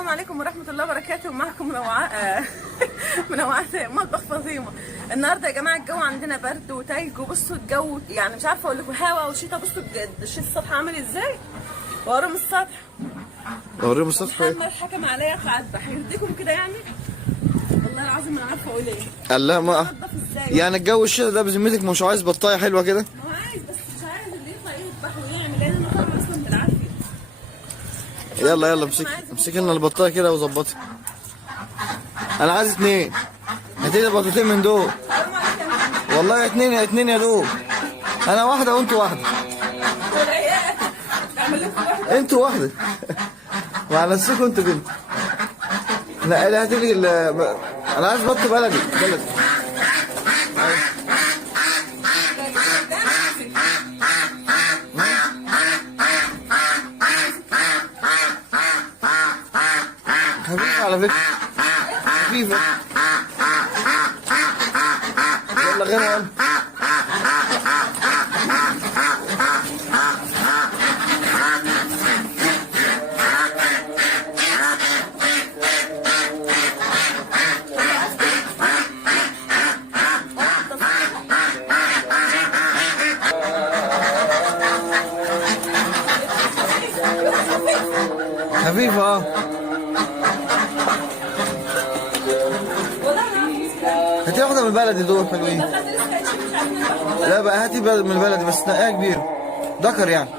السلام عليكم ورحمة الله وبركاته. معكم منوعات مطبخ فاطمة. النهارده يا جماعة الجو عندنا برد وتلج، وبصوا الجو يعني مش عارفة اقول لكم هوا وشتا. بصوا بجد الشتا السطح عامل ازاي، وارم السطح محمد حكم عليا فعذبح يرضيكم كده يعني. والله العظيم ما عارفة اقول ايه. قال لا ما يعني الجو الشتا ده بذمتك مش عايز بطايه حلوة كده؟ ما هو عايز بس مش عايز اللي يطلع يذبح ويعمل، لان انا طبعا اصلا بالعافية. يلا امسك لنا البطايه كده وظبطي. انا عايز 2. هاتي لي بطاطين من دول. والله 2 يا دوب. انا واحده وانتوا واحده. انتوا واحده. مع نفسكم انتوا كده. لا هاتي لي انا عايز بط بلدي. خفيفة على فكرة، خفيفة. يلا غيرها. خفيفة هاتي واحدة من البلدي دول حلوين. لا بقى هاتي من البلدي بس نقاها كبير ذكر يعني.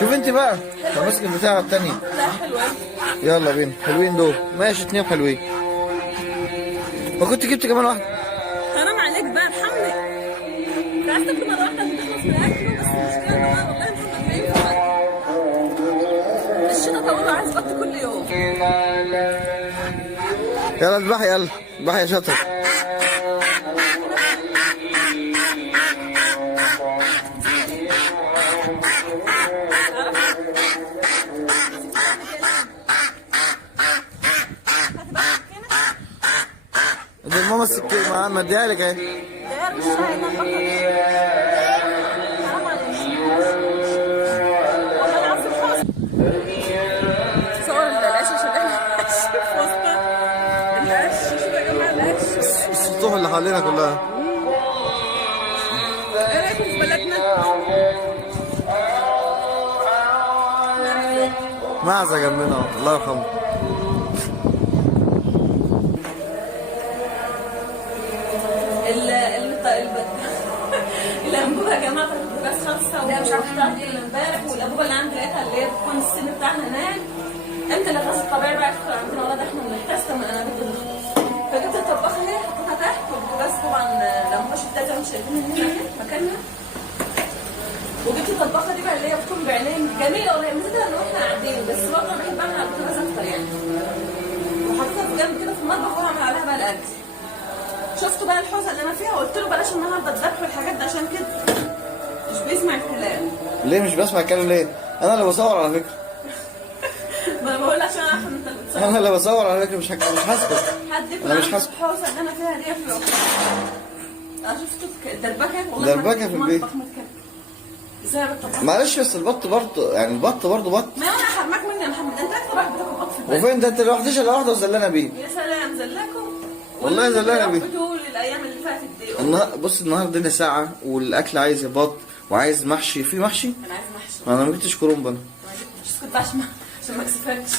شوف انت بقى ماسك البتاعة التانية. يلا بينا حلوين دول ماشي. 2 حلوين. ما كنت جبت كمان واحدة. حرام عليك بقى ارحمني. انت عايز تاكل مرة واحدة وتخلص من اكله، بس المشكلة ان انا والله محمد ما ينفع. الشتا طويل وعايز بط كل يوم. يلا اذبحي اذبحي يا شاطر. دي ماما السكينة معاها مديها لك اهي. صور العيش عشان احنا عايشين في وسط العيش. شوفوا يا جماعة العيش. السطوح اللي حوالينا كلها. ايه رايكم في بلدنا؟ معزة جنبنا اهو الله يرحمه. الانبوبه يا جماعه بس خالصه، وده مش عارفه بتاعتي اللي امبارح، والانبوبه اللي عندي لقيتها اللي هي بتكون السن بتاعنا هناك. امتى الغاز الطبيعي بقى يدخل عندنا ولا ده احنا بنحتاس من انابيب. فجبت الطباخه هي حطيتها تحت، والبوتاجاز طبعا لما مش التلاته مش شايفين ان هنا مكاننا. وجبت الطباخه دي بقى اللي هي بتكون بعينين جميله والله، ميزتها ان احنا قاعدين، بس برضه انا بحب اعمل على البوتاجاز اكتر يعني. وحطيتها في جنب كده في المطبخ واعمل عليها بقى الاكل. شفتوا بقى الحوزه اللي انا فيها، وقلت له بلاش النهارده الذبح والحاجات دي عشان كده مش بيسمع الكلام. ليه مش بسمع الكلام ليه؟ انا اللي بصور على فكره. ما انا بقول عشان عارفه ان انت اللي بتصور. انا اللي بصور على فكره، مش هسكت. حد انا مش هسكت. الحوزه اللي انا فيها دي يفرق. انا شفت دربكه والله. دربكه في البيت. ازاي بتطبخ؟ معلش بس البط برضه يعني البط برضه بط. ما انا حرماك مني يا محمد، انت اكتر واحد بتاكل بط في البيت. وفين ده انت لوحدش الا واحده وزلانه بيه. يا سلام زلاكم. والله زلانه بيه. طول الايام اللي فاتت دي. بص النهارده لنا ساعه والاكل عايز بط وعايز محشي. في محشي؟ انا عايز محشي. انا ما جبتش كرومب. انا ما جبتش كنت عشان ما اكسفكش.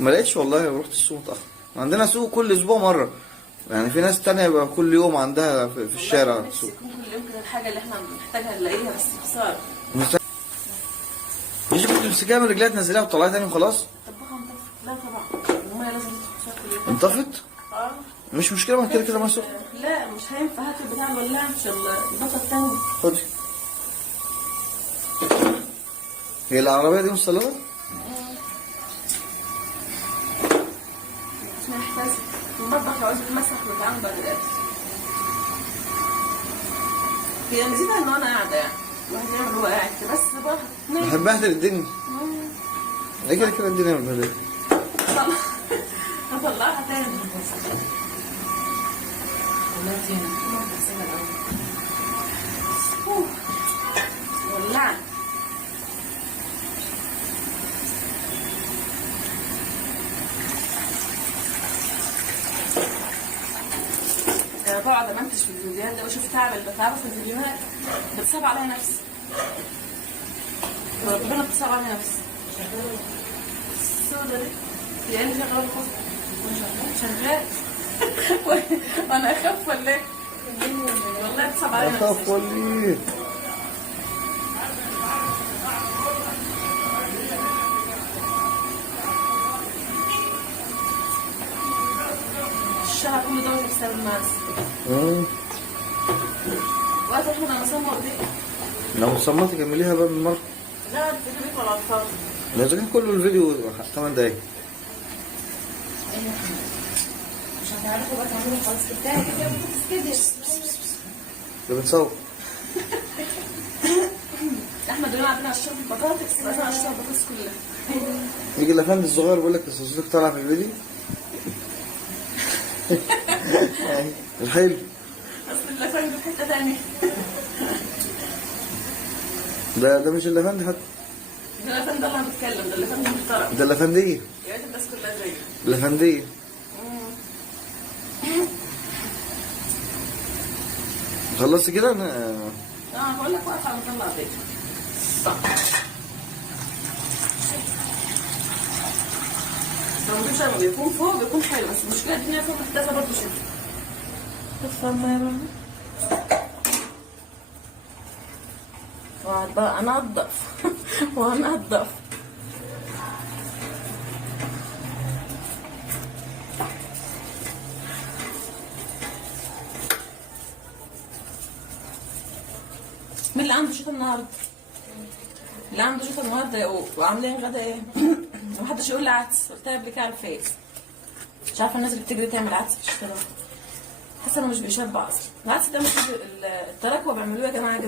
ما لقيتش والله، رحت السوق متاخر. عندنا سوق كل اسبوع مره، يعني في ناس تانية يبقى كل يوم عندها في الشارع سوق. كل يوم كده الحاجه اللي احنا محتاجها نلاقيها، بس خساره. مش كنت تمسكيها من رجليها تنزليها وتطلعيها تاني وخلاص؟ طبخها انطفت. لا طبعا الميه لازم تدخل كل يوم. انطفت؟ اه مش مشكله، ما كده ما سوق. لا مش هينفع. هات البتاع الولاعه مش البطه الثانيه. خدي. هي العربيه دي مسلمه؟ مش محتاجه المطبخ عاوز يتمسح ويتعمل بعد الاكل. هي ميزتها ان انا قاعده يعني الواحد يعمل هو قاعد كده، بس بقى بحب اهدل الدنيا. ايه كده الدنيا مبهدله. هطلعها تاني. ولعت. انا بقعد امنتج في الفيديوهات ده واشوف تعب اللي بتعبه في الفيديوهات، بتصعب عليا نفسي. ربنا بتصعب عليا نفسي. السودا دي يا اللي شغال شغال وانا اخاف ولا ايه؟ والله بتصعب عليا نفسي. اخاف ولا ايه؟ الشهر كله ده مش بسبب الماس. وقت احمد انا صمم ايديك. لو صمتي كمليها بقى بالمرة. لا الفيديو بيطول على الفاضي. لازم كان كله الفيديو 8 دقايق. مش هتعرفوا بقى تعملوا خالص بتاعي كده ده بتصور. احمد يقول عندنا اشرب البطاطس، لازم اشرب البطاطس كلها. يجي الافندي الصغير بيقول لك صوتك طالع في الفيديو. الحلو. اصل اللفان في حته ثانيه. ده مش الافندي حتى. ده اللفان ده اللي انا بتكلم، ده اللفان المحترم. ده الافنديه. يا ريت الناس كلها زيه. الافنديه. خلصت كده انا. بقول لك واقف على مطلع بيت. صح. السندوتش لما بيكون فوق بيكون حلو، بس المشكله ان هي فوق محتاجه برضه شغل. تفهم يا ماما؟ وقعد بقى انضف وانضف. مين اللي عنده شتا النهارده؟ اللي عنده شتا النهارده يقول وعاملين غدا ايه؟ محدش يقول لي عدس، قلتها قبل كده على الفيس. مش عارفه الناس اللي بتجري تعمل عدس في الشتا ده. حاسه انه مش بيشبع اصلا. العدس ده مش التراكوة بيعملوه يا جماعه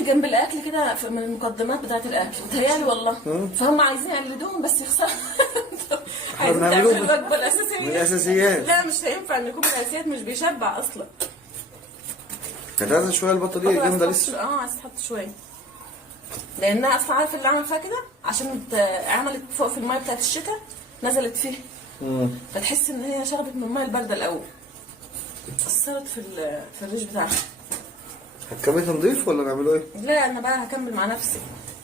جنب الاكل كده من المقدمات بتاعه الاكل، متهيألي والله. فهم عايزين يقلدوهم بس يخسروا. عايزين تعملوا الوجبه الاساسيه. من الاساسيات. لا مش هينفع ان يكون من الاساسيات، مش بيشبع اصلا. كانت عايزه شويه البطاريه جامده لسه. عايز تحط شويه. لانها اصلا عارف اللي عمل فيها كده عشان عملت فوق في الميه بتاعت الشتاء، نزلت فيه. فتحس ان هي شربت من الميه البارده الاول. اثرت في الريش بتاعها. هتكملها نضيف ولا نعمله ايه؟ لا انا بقى هكمل مع نفسي.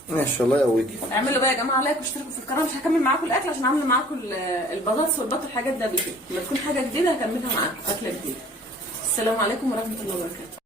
ماشي الله يقويكي. اعملوا بقى يا جماعه لايك واشتركوا في القناه، مش هكمل معاكم الاكل عشان عامله معاكم البطاطس والبط الحاجات ده بيجي. لما تكون حاجه جديده هكملها معاكم اكله جديده. السلام عليكم ورحمه الله وبركاته.